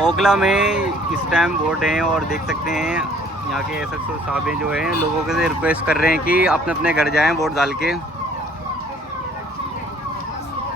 ओखला में इस time vote हैं और देख सकते हैं यहाँ के एसएसओ साहब जो हैं लोगों के से रिक्वेस्ट कर रहे हैं कि अपने अपने घर जाएं वोट डाल के।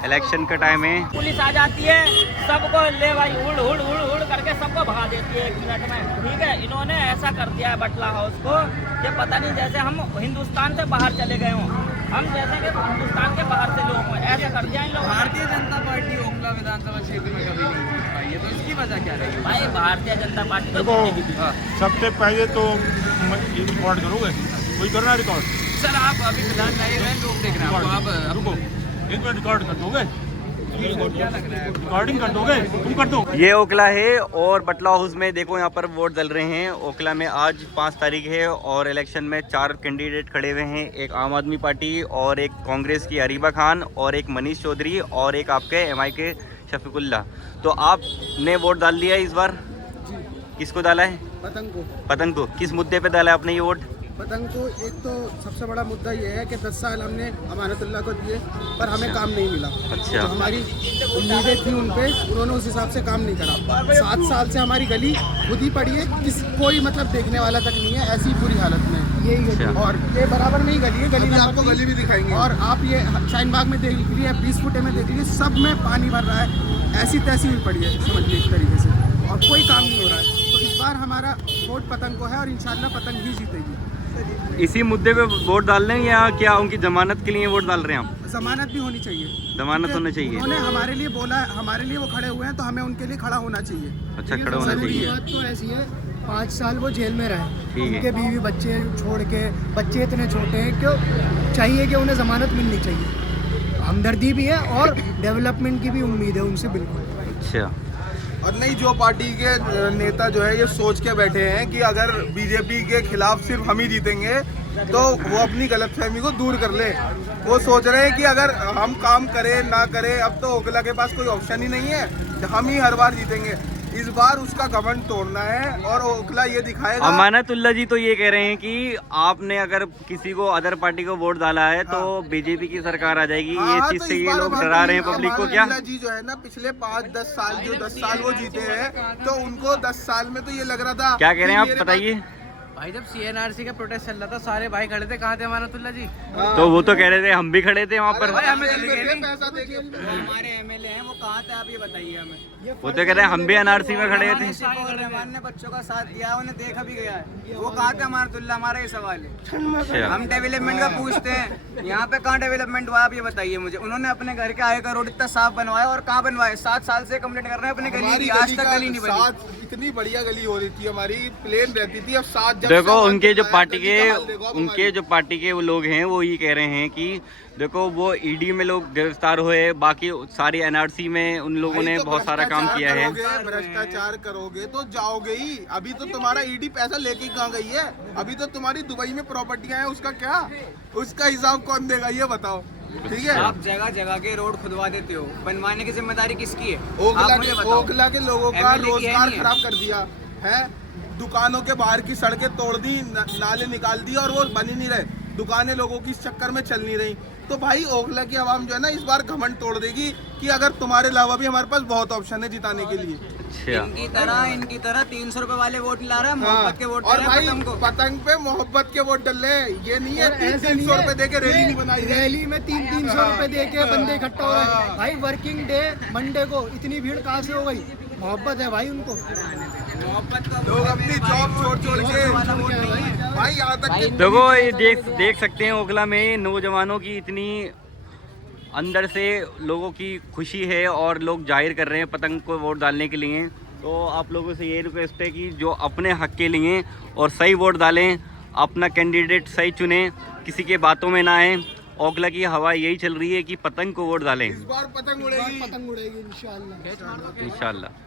इलेक्शन का टाइम है। पुलिस आ जाती है, सबको ले भाई हुड़ हुड़ हुड़ हुड़ करके सबको भगा देती है 1 मिनट में। ठीक है, इन्होंने ऐसा कर दिया है बटला हाउस को कि पता नहीं जैसे हम हिंदुस्तान से बाहर चले गए हों, हम जैसे कि हिंदुस्तान के बाहर से लोग हों, ऐसा कर दिया इन लोग। भारतीय जनता पार्टी ओखला विधानसभा क्षेत्र में कभी नहीं जीत पाई है, तो इसकी वजह क्या रही? भाई भारतीय जनता पार्टी तो जीतेगी भी। सबसे पहले तो रिकॉर्ड करोगे, कोई करना रिकॉर्ड? सर आप अभी फिलहाल नहीं रहे, लोग देख रहे हैं आपको। आप रुको, एक मिनट रिकॉर्ड कर दोगे? क्या लग रहा है? रिकॉर्डिंग कर दोगे? तुम कर दो। ये ओखला है और बटला हाउस में देखो यहाँ पर वोट डल रहे हैं। ओखला में आज 5 तारीख है और इलेक्शन में 4 कैंडिडेट खड़े हुए हैं। एक आम आदमी पार्टी और एक कांग्रेस की अरीबा खान और एक मनीष चौधरी और एक आपके एमआई के शफीकुल्ला। तो आपने वोट डाल दिया है इस बार? किसको डाला है? पतंग को। पतंग को। किस मुद्दे पे डाला है आपने ये वोट? पतंग को एक तो सबसे बड़ा मुद्दा ये है कि 10 साल हमने अमानतुल्लाह को दिए पर हमें काम नहीं मिला। अच्छा। तो हमारी उम्मीदें थी उन पे, उन्होंने उस हिसाब से काम नहीं करा। 7 साल से हमारी गली खुद ही पड़ी है, कोई मतलब देखने वाला तक नहीं है, ऐसी बुरी हालत में यही गली। अच्छा। और ये बराबर में ही गली है, गली में आपको गली भी दिखाएंगे। और आप ये शाहीन बाग में देख लीजिए, 20 फुटे में देख लीजिए, सब में पानी भर रहा है, ऐसी तैसी हुई पड़ी है समझ लीजिए एक तरीके से, और कोई काम नहीं हो रहा है। तो इस बार हमारा वोट पतंग को है और इंशाल्लाह पतंग ही जीतेगी। इसी मुद्दे पे वोट डाल रहे हैं या क्या उनकी जमानत के लिए वोट डाल रहे हैं आप? जमानत भी होनी चाहिए। जमानत होनी चाहिए। उन्होंने हमारे लिए बोला है, हमारे लिए वो खड़े हुए हैं तो हमें उनके लिए खड़ा होना चाहिए। अच्छा, खड़ा होना चाहिए। बात तो ऐसी है, 5 साल वो जेल में रहे, ठीक है। उनके बीवी बच्चे छोड़ के, बच्चे इतने छोटे हैं क्यों चाहिए कि उन्हें जमानत मिलनी चाहिए। हमदर्दी भी है और डेवलपमेंट की भी उम्मीद है उनसे बिल्कुल। अच्छा। और नहीं, जो पार्टी के नेता जो है ये सोच के बैठे हैं कि अगर बीजेपी के खिलाफ सिर्फ हम ही जीतेंगे तो वो अपनी गलतफहमी को दूर कर ले। वो सोच रहे हैं कि अगर हम काम करें ना करें, अब तो ओखला के पास कोई ऑप्शन ही नहीं है, हम ही हर बार जीतेंगे। इस बार उसका घमंड तोड़ना है और ओखला ये दिखाएगा। अमानतुल्लाह जी तो ये कह रहे हैं कि आपने अगर किसी को अदर पार्टी को वोट डाला है तो बीजेपी की सरकार आ जाएगी। ये हाँ, चीज तो से इस ये बार लोग डरा रहे हैं पब्लिक को क्या? जी जो है ना, पिछले 5-10 साल, जो 10 साल वो जीते हैं, तो उनको 10 साल में तो ये लग रहा था। क्या कह रहे हैं कि आप बताइए? भाई जब CNRC का प्रोटेस्ट चल रहा था, सारे भाई खड़े थे, कहाँ थे अमानतुल्लाह जी? तो वो तो कह रहे थे, हम भी खड़े थे वहाँ पर। भाई हमें जल्दी पैसा नहीं। पैसा देके हमारे MLA हैं, वो कहाँ थे आप ये बताइए हमें। वो तो कह रहे हैं हम भी एनआरसी में खड़े थे। रहमान ने बच्चों का साथ दिया, उन्हें देखा भी गया है, वो कहाँ थे अमानतुल्लाह? हमारा ये सवाल है। अच्छा। हम डेवलपमेंट का पूछते हैं, यहाँ पे कहाँ डेवलपमेंट हुआ आप ये बताइए मुझे। उन्होंने अपने घर के आगे का रोड इतना साफ बनवाया और कहाँ बनवाया? 7 साल से कंप्लेंट कर रहे हैं अपने गली हमारी की, गली आज तक का गली नहीं बनी। 7 इतनी बढ़िया गली हो रही थी हमारी, प्लेन रहती थी। अब 7 जब देखो से उनके जो बनवाया, पार्टी गली के का हाल देखो अब उनके हमारी। जो पार्टी के वो लोग हैं वो ये कह रहे हैं कि देखो वो ईडी में लोग गिरफ्तार हुए, बाकी सारी एनआरसी में उन लोगों ने भाई, तो बहुत सारा काम किया है। भ्रष्टाचार करोगे तो जाओगे ही। अभी तो तुम्हारा ईडी पैसा लेके कहाँ गई है? अभी तो तुम्हारी दुबई में प्रॉपर्टियां हैं, उसका क्या? उसका हिसाब कौन देगा ये बताओ। ठीक है, आप जगह जगह के रोड खुदवा देते हो, बनवाने की जिम्मेदारी किसकी है? ओखला आप मुझे के बताओ। ओखला के लोगों का MLA की है रोजगार नहीं है? खराब कर दिया है। दुकानों के बाहर की सड़कें तोड़ दी, नाले निकाल दी और वो बन ही नहीं रहे। दुकानें लोगों की इस चक्कर में चल नहीं रही। तो भाई ओखला की आवाम जो है ना, इस बार घमंड तोड़ देगी कि अगर तुम्हारे अलावा भी हमारे पास बहुत ऑप्शन है जिताने के लिए। अच्छा। इनकी तरह 300 रुपए वाले वोट ला रहा है, हाँ, मोहब्बत के वोट और ले रहा है भाई पतंग को। पतंग पे मोहब्बत के वोट डल रहे हैं। ये नहीं है 300 रुपए दे के रैली नहीं बनाई है। रैली में 300 रुपए दे के बंदे इकट्ठा हो रहे हैं। भाई वर्किंग डे मंडे को इतनी भीड़ कहाँ से हो गई? मोहब्बत है भाई उनको। मोहब्बत का लोग अपनी जॉब छोड़ के वाला वोट नहीं है। भाई यहाँ तक कि देखो ये देख सकते हैं ओखला में नौजवानों की इतनी अंदर से लोगों की खुशी है और लोग जाहिर कर रहे हैं पतंग को वोट डालने के लिए। तो आप लोगों से ये रिक्वेस्ट है कि जो अपने हक के लिए और सही वोट डालें, अपना कैंडिडेट सही चुनें, किसी के बातों में ना आए। ओखला की हवा यही चल रही है कि पतंग को वोट डालें इस बार पतंग उड़ेगी। पतंग उड़ेगी इंशाल्लाह। इंशाल्लाह।